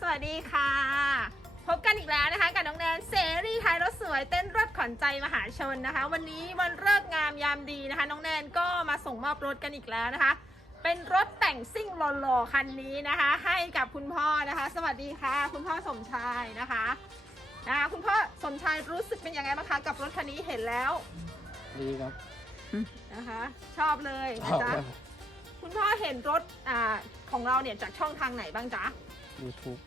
สวัสดีค่ะ พบกันอีกแล้วนะคะ กับน้องแนนเสรีไทยรถสวยเต้นรถขวัญใจมหาชนนะคะ วันนี้วันเลิกษ์งามยามดีนะคะ น้องแนนก็มาส่งมอบรถกันอีกแล้วนะคะ เป็นรถแต่งซิ่งหล่อๆคันนี้นะคะ ให้กับคุณพ่อนะคะ สวัสดีค่ะ คุณพ่อสมชายนะคะนะคะคุณพ่อสมชายรู้สึกเป็นยังไงบ้างคะกับรถคันนี้เห็นแล้วดีครับนะคะ ชอบเลยชนะอบจ๊ะครับคุณพ่อเห็นรถอ่าของเราเนี่ยจากช่องทางไหนบ้างจ๊ะ ยูทูบ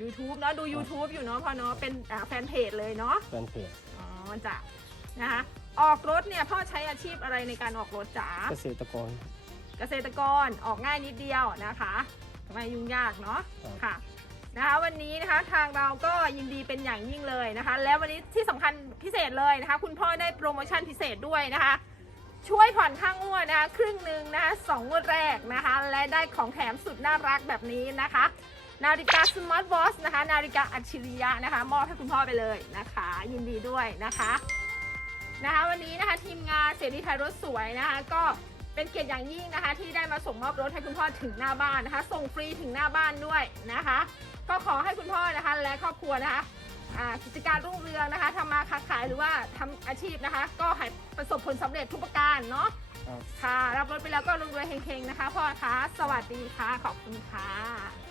YouTube เนาะดู YouTube อยู่เนาะพอเนาะเป็นอ่าแฟนเพจเลยเนาะแฟนเพจอ๋อจ้ะนะคะออกรถเนี่ยพ่อใช้อาชีพอะไรในการออกรถจ๋าเกษตรกร เกษตรกรออกง่ายนิดเดียวนะคะไม่ยุ่งยากเนาะครับ ค่ะนะคะวันนี้นะคะทางเราก็ยินดีเป็นอย่างยิ่งเลยนะคะ แล้ววันนี้ที่สำคัญพิเศษเลยนะคะ คุณพ่อได้โปรโมชั่นพิเศษด้วยนะคะ ช่วยผ่อนค่างวดนะคะ ครึ่งหนึ่งนะคะสองงวดแรกนะคะ และได้ของแถมสุดน่ารักแบบนี้นะคะ นาฬิกาสมาร์ทวอชนะคะ นาฬิกาอัจฉริยะนะคะ มอบให้คุณพ่อไปเลยนะคะ ยินดีด้วยนะคะนะคะวันนี้นะคะทีมงานเสรีไทยรถสวยนะคะ ก็เป็นเกียรติอย่างยิ่งนะคะ ที่ได้มาส่งมอบรถให้คุณพ่อถึงหน้าบ้านนะคะ ส่งฟรีถึงหน้าบ้านด้วยนะคะ ก็ขอให้คุณพ่อนะคะ และครอบครัวนะคะอ่ากิจการรุ่งเรืองนะคะทำมาค้าขายหรือว่าทำอาชีพนะคะ ก็ให้ประสบผลสำเร็จทุกประการเนาะครับค่ะรับรถไปแล้วก็รวยๆเฮงๆนะคะพ่อคะสวัสดีค่ะขอบคุณค่ะ